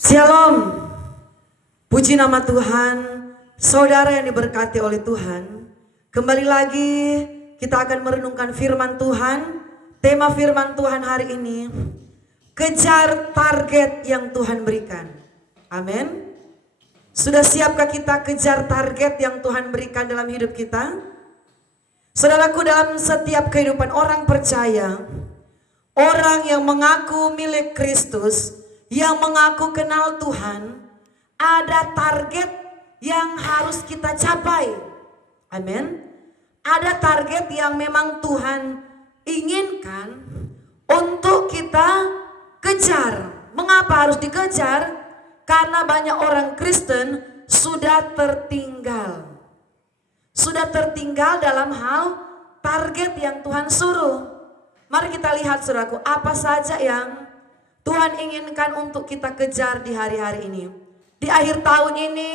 Shalom, puji nama Tuhan, saudara yang diberkati oleh Tuhan. Kembali lagi kita akan merenungkan firman Tuhan. Tema firman Tuhan hari ini, kejar target yang Tuhan berikan. Amin. Sudah siapkah kita kejar target yang Tuhan berikan dalam hidup kita? Saudaraku, dalam setiap kehidupan orang percaya, orang yang mengaku milik Kristus, yang mengaku kenal Tuhan, ada target yang harus kita capai. Amin. Ada target yang memang Tuhan inginkan untuk kita kejar. Mengapa harus dikejar? Karena banyak orang Kristen sudah tertinggal. Sudah tertinggal dalam hal target yang Tuhan suruh. Mari kita lihat saudaraku, apa saja yang Tuhan inginkan untuk kita kejar di hari-hari ini. Di akhir tahun ini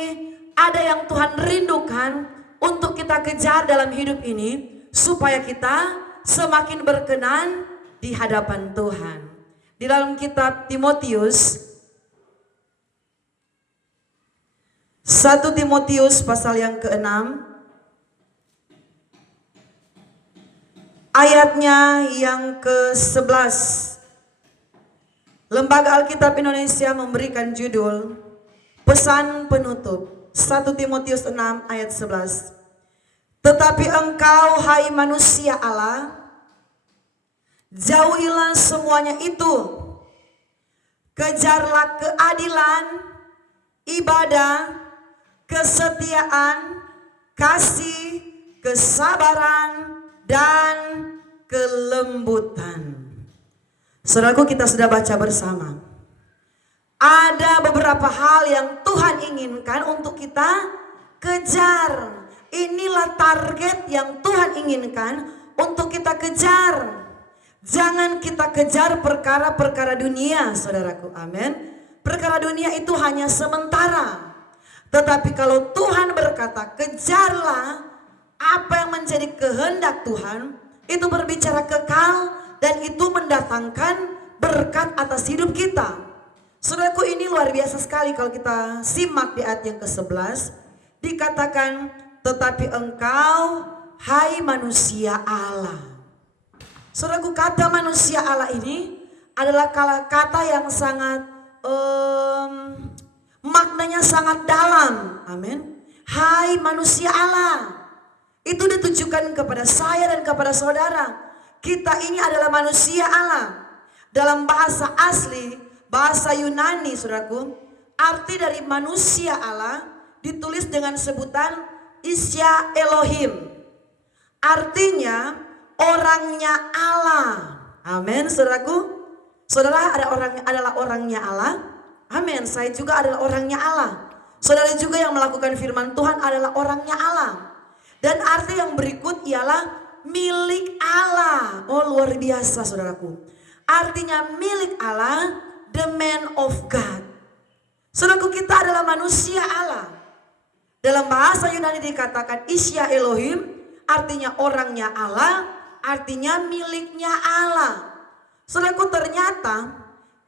ada yang Tuhan rindukan untuk kita kejar dalam hidup ini, supaya kita semakin berkenan di hadapan Tuhan. Di dalam kitab Timotius, 1 Timotius pasal yang ke-6, ayatnya yang ke-11. Lembaga Alkitab Indonesia memberikan judul Pesan Penutup, 1 Timotius 6 ayat 11. Tetapi engkau, hai manusia Allah, jauhilah semuanya itu. Kejarlah keadilan, ibadah, kesetiaan, kasih, kesabaran, dan kelembutan. Saudaraku, kita sudah baca bersama. Ada beberapa hal yang Tuhan inginkan untuk kita kejar. Inilah target yang Tuhan inginkan untuk kita kejar. Jangan kita kejar perkara-perkara dunia, saudaraku. Amin. Perkara dunia itu hanya sementara. Tetapi kalau Tuhan berkata, kejarlah apa yang menjadi kehendak Tuhan, itu berbicara kekal dan itu mendatangkan berkat atas hidup kita. Saudaraku, ini luar biasa sekali kalau kita simak di ayat yang ke-11. Dikatakan, tetapi engkau, hai manusia Allah. Saudaraku, kata manusia Allah ini adalah kata yang sangat maknanya sangat dalam. Amin. Hai manusia Allah. Itu ditujukan kepada saya dan kepada saudara. Kita ini adalah manusia Allah. Dalam bahasa asli, bahasa Yunani, saudaraku, arti dari manusia Allah ditulis dengan sebutan Isya Elohim. Artinya orangnya Allah. Amin, saudaraku. Saudara adalah orangnya Allah. Amin. Saya juga adalah orangnya Allah. Saudara juga yang melakukan firman Tuhan adalah orangnya Allah. Dan arti yang berikut ialah milik Allah. Oh, luar biasa saudaraku. Artinya milik Allah, the man of God. Saudaraku, kita adalah manusia Allah. Dalam bahasa Yunani dikatakan Isya Elohim, artinya orangnya Allah, artinya miliknya Allah. Saudaraku, ternyata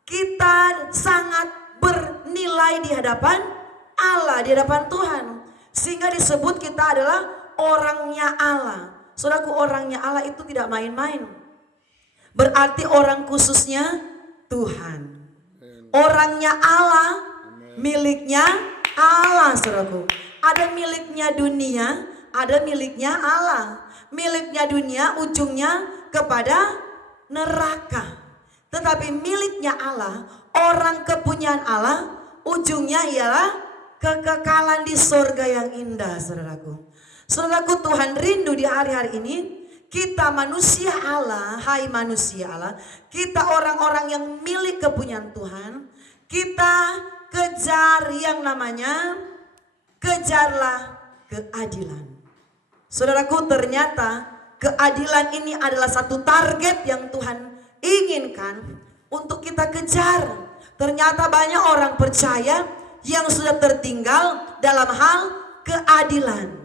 kita sangat bernilai di hadapan Allah, di hadapan Tuhan. Sehingga disebut kita adalah orangnya Allah. Saudaraku, orangnya Allah itu tidak main-main. Berarti orang khususnya Tuhan. Orangnya Allah, miliknya Allah, saudaraku. Ada miliknya dunia, ada miliknya Allah. Miliknya dunia ujungnya kepada neraka. Tetapi miliknya Allah, orang kepunyaan Allah, ujungnya ialah kekekalan di surga yang indah, saudaraku. Saudaraku, Tuhan rindu di hari-hari ini kita manusia Allah, hai manusia Allah, kita orang-orang yang milik kepunyaan Tuhan, kita kejar yang namanya kejarlah keadilan. Saudaraku, ternyata keadilan ini adalah satu target yang Tuhan inginkan untuk kita kejar. Ternyata banyak orang percaya yang sudah tertinggal dalam hal keadilan.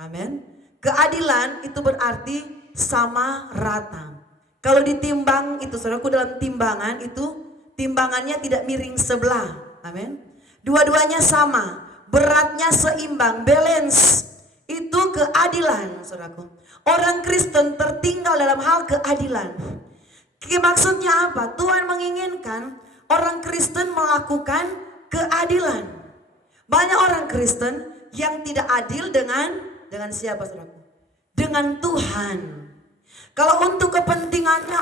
Amin. Keadilan itu berarti sama rata. Kalau ditimbang itu, saudaraku, dalam timbangan itu timbangannya tidak miring sebelah. Amin. Dua-duanya sama, beratnya seimbang, balance. Itu keadilan, saudaraku. Orang Kristen tertinggal dalam hal keadilan. Maksudnya apa? Tuhan menginginkan orang Kristen melakukan keadilan. Banyak orang Kristen yang tidak adil dengan siapa, saudaraku? Dengan Tuhan. Kalau untuk kepentingannya,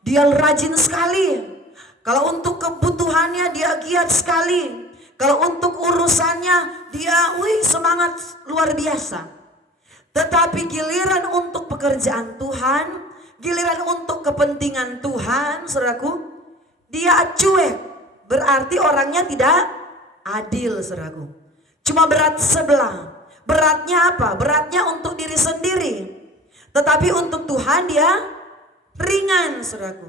dia rajin sekali. Kalau untuk kebutuhannya dia giat sekali. Kalau untuk urusannya dia semangat luar biasa. Tetapi giliran untuk pekerjaan Tuhan, giliran untuk kepentingan Tuhan, saudaraku, dia cuek. Berarti orangnya tidak adil, saudaraku. Cuma berat sebelah. Beratnya apa? Beratnya untuk diri sendiri. Tetapi untuk Tuhan dia ringan, saudaraku.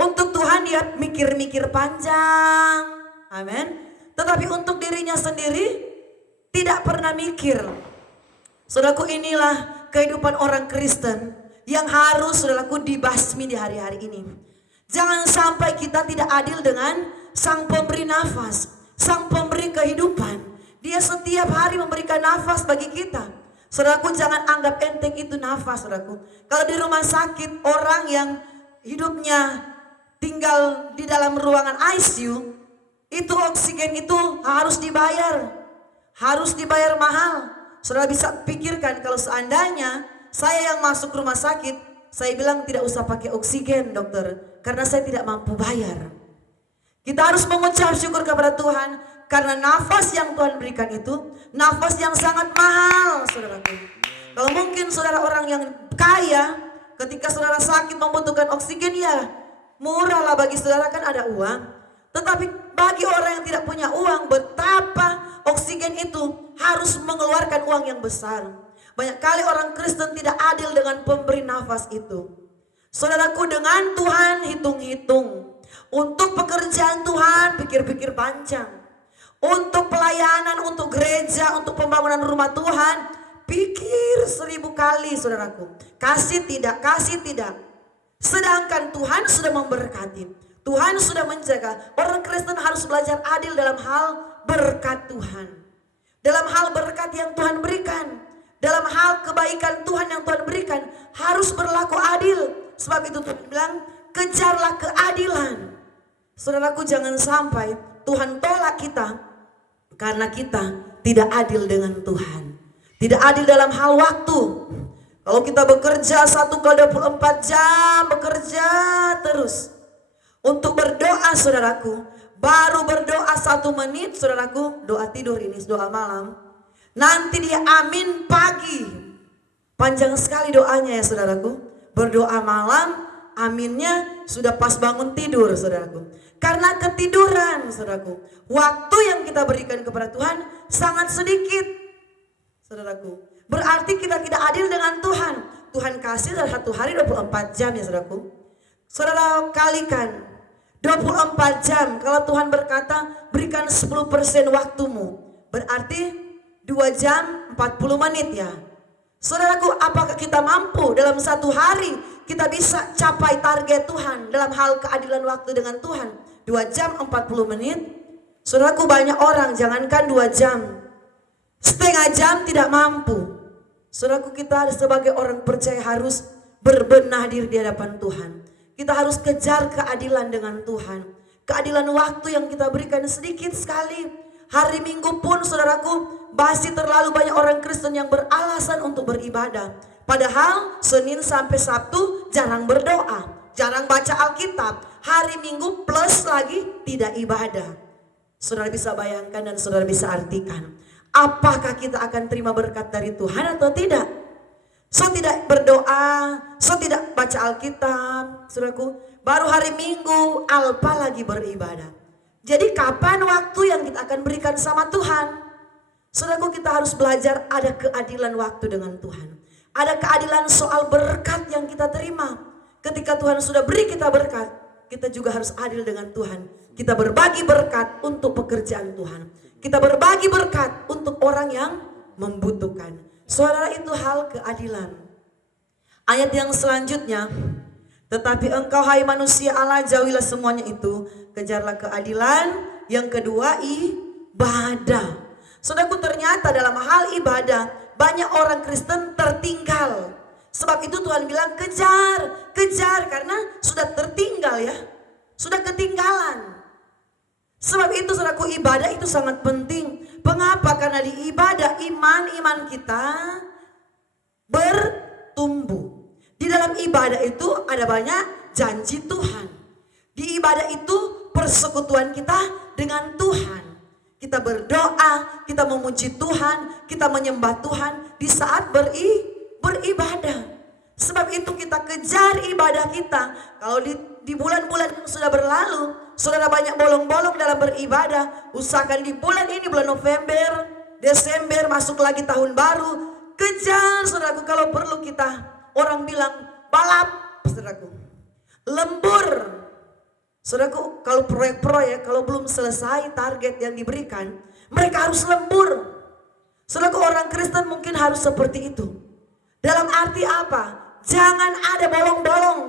Untuk Tuhan dia mikir-mikir panjang. Amin. Tetapi untuk dirinya sendiri tidak pernah mikir. Saudaraku, inilah kehidupan orang Kristen yang harus, saudaraku, dibasmi di hari-hari ini. Jangan sampai kita tidak adil dengan Sang Pemberi nafas, Sang Pemberi kehidupan. Dia setiap hari memberikan nafas bagi kita. Saudaraku, jangan anggap enteng itu nafas, saudaraku. Kalau di rumah sakit orang yang hidupnya tinggal di dalam ruangan ICU, itu oksigen itu harus dibayar. Harus dibayar mahal. Saudara bisa pikirkan kalau seandainya saya yang masuk rumah sakit, saya bilang tidak usah pakai oksigen, dokter, karena saya tidak mampu bayar. Kita harus mengucap syukur kepada Tuhan karena nafas yang Tuhan berikan itu nafas yang sangat mahal, saudaraku. Kalau mungkin saudara orang yang kaya, ketika saudara sakit membutuhkan oksigen, ya murah lah bagi saudara, kan ada uang. Tetapi bagi orang yang tidak punya uang, betapa oksigen itu harus mengeluarkan uang yang besar. Banyak kali orang Kristen tidak adil dengan pemberi nafas itu. Saudaraku, dengan Tuhan hitung-hitung. Untuk pekerjaan Tuhan pikir-pikir panjang. Untuk pelayanan, untuk gereja, untuk pembangunan rumah Tuhan, pikir 1000 kali, saudaraku. Kasih tidak, kasih tidak. Sedangkan Tuhan sudah memberkati, Tuhan sudah menjaga. Orang Kristen harus belajar adil dalam hal berkat Tuhan, dalam hal berkat yang Tuhan berikan, dalam hal kebaikan Tuhan yang Tuhan berikan, harus berlaku adil. Sebab itu Tuhan bilang, kejarlah keadilan. Saudaraku, jangan sampai Tuhan tolak kita karena kita tidak adil dengan Tuhan, tidak adil dalam hal waktu. Kalau kita bekerja 1x24 jam, bekerja terus. Untuk berdoa, saudaraku, baru berdoa 1 menit, saudaraku, doa tidur ini, doa malam. Nanti dia amin pagi. Panjang sekali doanya ya, saudaraku. Berdoa malam, aminnya sudah pas bangun tidur, saudaraku. Karena ketiduran, saudaraku. Waktu yang kita berikan kepada Tuhan sangat sedikit, saudaraku. Berarti kita tidak adil dengan Tuhan. Tuhan kasih dalam 1 hari 24 jam ya, saudaraku. Saudara kalikan 24 jam. Kalau Tuhan berkata berikan 10% waktumu, berarti 2 jam 40 menit ya. Saudaraku, apakah kita mampu dalam 1 hari kita bisa capai target Tuhan dalam hal keadilan waktu dengan Tuhan? 2 jam 40 menit. Saudaraku, banyak orang jangankan 2 jam, setengah jam tidak mampu. Saudaraku, kita sebagai orang percaya harus berbenah diri di hadapan Tuhan. Kita harus kejar keadilan dengan Tuhan. Keadilan waktu yang kita berikan sedikit sekali. Hari Minggu pun, saudaraku, masih terlalu banyak orang Kristen yang beralasan untuk beribadah. Padahal Senin sampai Sabtu jarang berdoa, jarang baca Alkitab. Hari Minggu plus lagi tidak ibadah. Saudara bisa bayangkan dan saudara bisa artikan, apakah kita akan terima berkat dari Tuhan atau tidak? So tidak berdoa, so tidak baca Alkitab, saudaraku. Baru hari Minggu, alpa lagi beribadah. Jadi kapan waktu yang kita akan berikan sama Tuhan? Saudaraku, kita harus belajar ada keadilan waktu dengan Tuhan. Ada keadilan soal berkat yang kita terima. Ketika Tuhan sudah beri kita berkat, kita juga harus adil dengan Tuhan. Kita berbagi berkat untuk pekerjaan Tuhan. Kita berbagi berkat untuk orang yang membutuhkan. Saudara, itu hal keadilan. Ayat yang selanjutnya, tetapi engkau hai manusia Allah, jauhilah semuanya itu. Kejarlah keadilan, Yang kedua ibadah. Saudaraku, ternyata dalam hal ibadah banyak orang Kristen tertinggal. Sebab itu Tuhan bilang kejar karena sudah tertinggal ya. Sudah ketinggalan. Sebab itu saudaraku, ibadah itu sangat penting. Mengapa? Karena di ibadah iman kita bertumbuh. Di dalam ibadah itu ada banyak janji Tuhan. Di ibadah itu persekutuan kita dengan Tuhan. Kita berdoa, kita memuji Tuhan, kita menyembah Tuhan di saat beribadah. Sebab itu kita kejar ibadah kita. Kalau di bulan-bulan yang sudah berlalu, saudara banyak bolong-bolong dalam beribadah, usahakan di bulan ini, bulan November, Desember, masuk lagi tahun baru, kejar saudaraku. Kalau perlu kita, orang bilang balap saudaraku, lembur. Saudaraku, kalau proyek-proyek kalau belum selesai target yang diberikan, mereka harus lembur. Saudaraku, orang Kristen mungkin harus seperti itu. Dalam arti apa? Jangan ada bolong-bolong.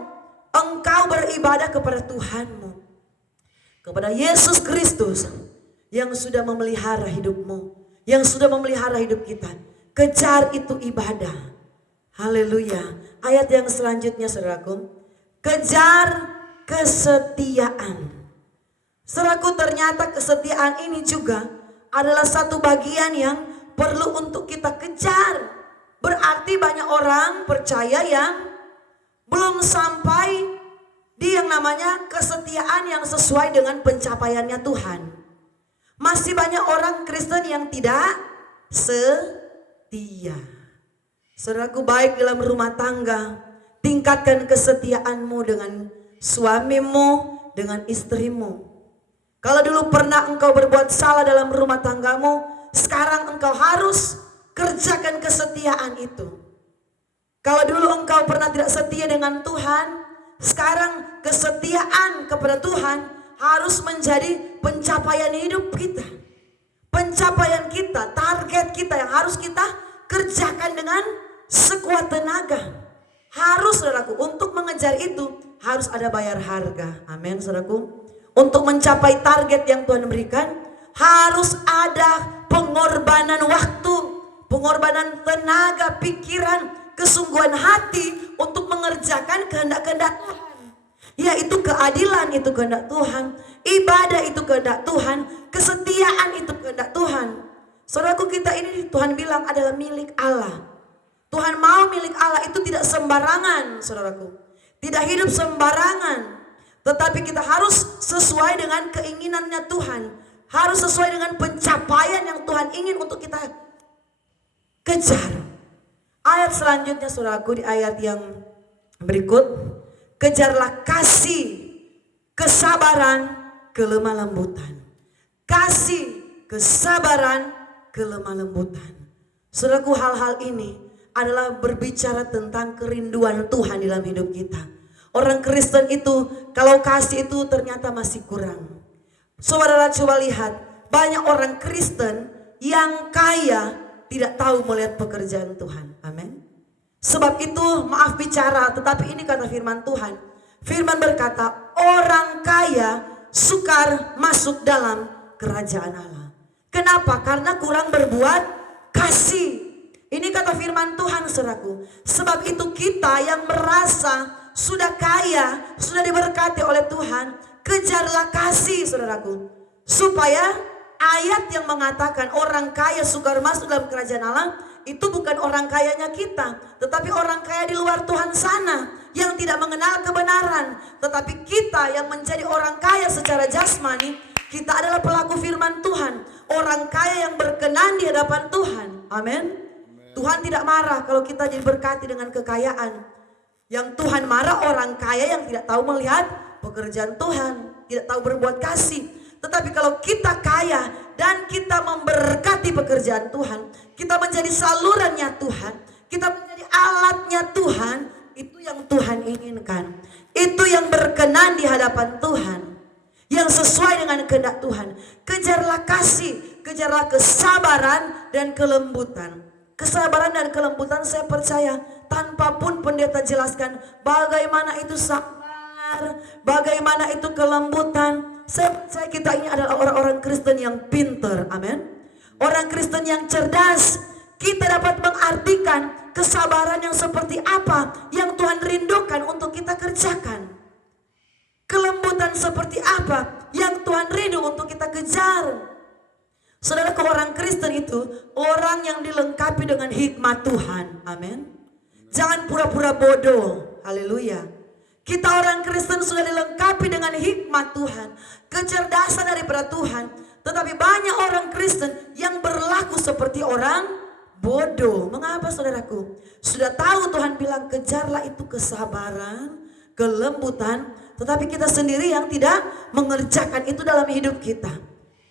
Engkau beribadah kepada Tuhanmu, kepada Yesus Kristus yang sudah memelihara hidupmu, yang sudah memelihara hidup kita. Kejar itu ibadah. Haleluya. Ayat yang selanjutnya saudaraku, kejar kesetiaan. Saudaraku, ternyata kesetiaan ini juga adalah satu bagian yang perlu untuk kita kejar. Berarti banyak orang percaya yang belum sampai di yang namanya kesetiaan yang sesuai dengan pencapaiannya Tuhan. Masih banyak orang Kristen yang tidak setia. Saudaraku, baik dalam rumah tangga, tingkatkan kesetiaanmu dengan suamimu, dengan istrimu. Kalau dulu pernah engkau berbuat salah dalam rumah tanggamu, sekarang engkau harus kerjakan kesetiaan itu. Kalau dulu engkau pernah tidak setia dengan Tuhan, sekarang kesetiaan kepada Tuhan harus menjadi pencapaian hidup kita. Pencapaian kita, target kita yang harus kita kerjakan dengan sekuat tenaga. Harus saudaraku, untuk mengejar itu harus ada bayar harga. Amin saudaraku. Untuk mencapai target yang Tuhan berikan harus ada pengorbanan waktu, pengorbanan tenaga, pikiran, kesungguhan hati untuk mengerjakan kehendak-kehendak Tuhan. Yaitu keadilan itu kehendak Tuhan, ibadah itu kehendak Tuhan, kesetiaan itu kehendak Tuhan. Saudaraku, kita ini Tuhan bilang adalah milik Allah. Tuhan mau milik Allah itu tidak sembarangan, saudaraku. Tidak hidup sembarangan. Tetapi kita harus sesuai dengan keinginannya Tuhan. Harus sesuai dengan pencapaian yang Tuhan ingin untuk kita kejar. Ayat selanjutnya saudaraku, di ayat yang berikut. Kejarlah kasih, kesabaran, kelemah lembutan. Kasih, kesabaran, kelemah lembutan. Saudaraku, hal-hal ini adalah berbicara tentang kerinduan Tuhan dalam hidup kita. Orang Kristen itu kalau kasih itu ternyata masih kurang. Saudara coba lihat, banyak orang Kristen yang kaya tidak tahu melihat pekerjaan Tuhan. Amin. Sebab itu maaf bicara, tetapi ini kata firman Tuhan. Firman berkata, orang kaya sukar masuk dalam kerajaan Allah. Kenapa? Karena kurang berbuat kasih. Ini kata firman Tuhan saudaraku. Sebab itu kita yang merasa sudah kaya, sudah diberkati oleh Tuhan, kejarlah kasih saudaraku. Supaya ayat yang mengatakan orang kaya sukar masuk dalam kerajaan Allah, itu bukan orang kayanya kita, tetapi orang kaya di luar Tuhan sana yang tidak mengenal kebenaran. Tetapi kita yang menjadi orang kaya secara jasmani, kita adalah pelaku firman Tuhan, orang kaya yang berkenan di hadapan Tuhan. Amin. Tuhan tidak marah kalau kita diberkati dengan kekayaan. Yang Tuhan marah orang kaya yang tidak tahu melihat pekerjaan Tuhan, tidak tahu berbuat kasih. Tetapi kalau kita kaya dan kita memberkati pekerjaan Tuhan, kita menjadi salurannya Tuhan, kita menjadi alatnya Tuhan, itu yang Tuhan inginkan. Itu yang berkenan di hadapan Tuhan, yang sesuai dengan kehendak Tuhan. Kejarlah kasih, kejarlah kesabaran dan kelembutan. Kesabaran dan kelembutan, saya percaya tanpa pun pendeta jelaskan bagaimana itu sabar, bagaimana itu kelembutan. Saya percaya kita ini adalah orang-orang Kristen yang pinter, amin. Orang Kristen yang cerdas. Kita dapat mengartikan kesabaran yang seperti apa yang Tuhan rindukan untuk kita kerjakan. Kelembutan seperti apa yang Tuhan rindu untuk kita kejar. Saudara, orang Kristen itu orang yang dilengkapi dengan hikmat Tuhan. Amin. Jangan pura-pura bodoh. Haleluya. Kita orang Kristen sudah dilengkapi dengan hikmat Tuhan, kecerdasan daripada Tuhan. Tetapi banyak orang Kristen yang berlaku seperti orang bodoh. Mengapa saudaraku? Sudah tahu Tuhan bilang kejarlah itu kesabaran, kelembutan. Tetapi kita sendiri yang tidak mengerjakan itu dalam hidup kita.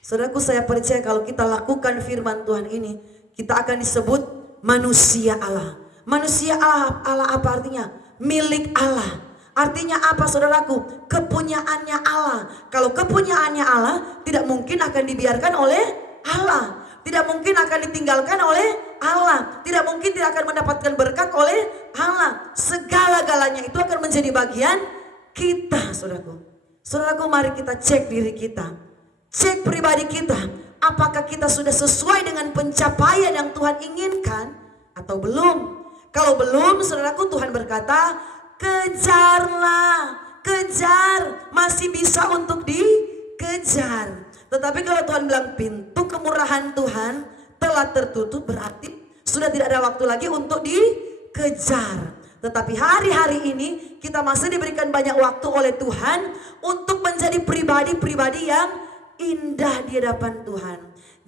Saudaraku, saya percaya kalau kita lakukan firman Tuhan ini, kita akan disebut manusia Allah. Manusia Allah, Allah apa artinya? Milik Allah. Artinya apa saudaraku? Kepunyaannya Allah. Kalau kepunyaannya Allah, tidak mungkin akan dibiarkan oleh Allah. Tidak mungkin akan ditinggalkan oleh Allah. Tidak mungkin tidak akan mendapatkan berkat oleh Allah. Segala-galanya itu akan menjadi bagian kita, saudaraku. Saudaraku, mari kita cek diri kita. Cek pribadi kita. Apakah kita sudah sesuai dengan pencapaian yang Tuhan inginkan atau belum? Kalau belum, saudaraku, Tuhan berkata, kejarlah, kejar, masih bisa untuk dikejar. Tetapi kalau Tuhan bilang pintu kemurahan Tuhan telah tertutup, berarti sudah tidak ada waktu lagi untuk dikejar. Tetapi hari-hari ini kita masih diberikan banyak waktu oleh Tuhan untuk menjadi pribadi-pribadi yang indah di hadapan Tuhan.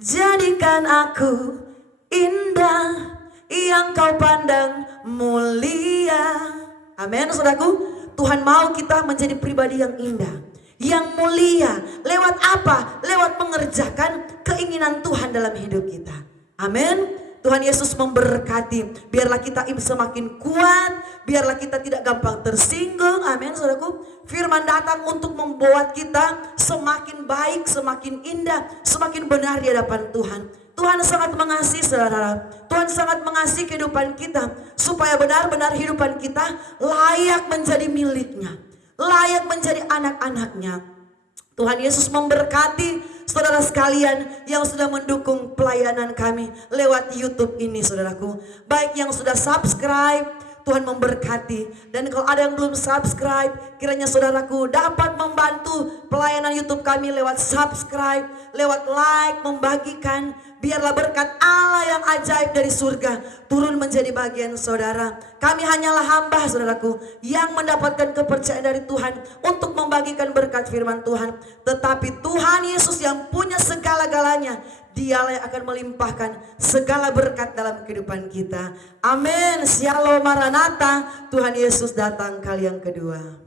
Jadikan aku indah yang kau pandang mulia. Amin, saudaraku. Tuhan mau kita menjadi pribadi yang indah, yang mulia. Lewat apa? Lewat mengerjakan keinginan Tuhan dalam hidup kita. Amin. Tuhan Yesus memberkati. Biarlah kita semakin kuat. Biarlah kita tidak gampang tersinggung. Amin, saudaraku. Firman datang untuk membuat kita semakin baik, semakin indah, semakin benar di hadapan Tuhan. Tuhan sangat mengasihi saudara. Tuhan sangat mengasihi kehidupan kita. Supaya benar-benar kehidupan kita layak menjadi miliknya. Layak menjadi anak-anaknya. Tuhan Yesus memberkati saudara sekalian yang sudah mendukung pelayanan kami lewat YouTube ini, saudaraku. Baik yang sudah subscribe, Tuhan memberkati. Dan kalau ada yang belum subscribe, kiranya saudaraku dapat membantu pelayanan YouTube kami lewat subscribe, lewat like, membagikan. Biarlah berkat Allah yang ajaib dari surga turun menjadi bagian saudara. Kami hanyalah hamba, saudaraku, yang mendapatkan kepercayaan dari Tuhan untuk membagikan berkat firman Tuhan. Tetapi Tuhan Yesus yang punya segala-galanya, Dialah yang akan melimpahkan segala berkat dalam kehidupan kita. Amin. Shalom Maranatha. Tuhan Yesus datang kali yang kedua.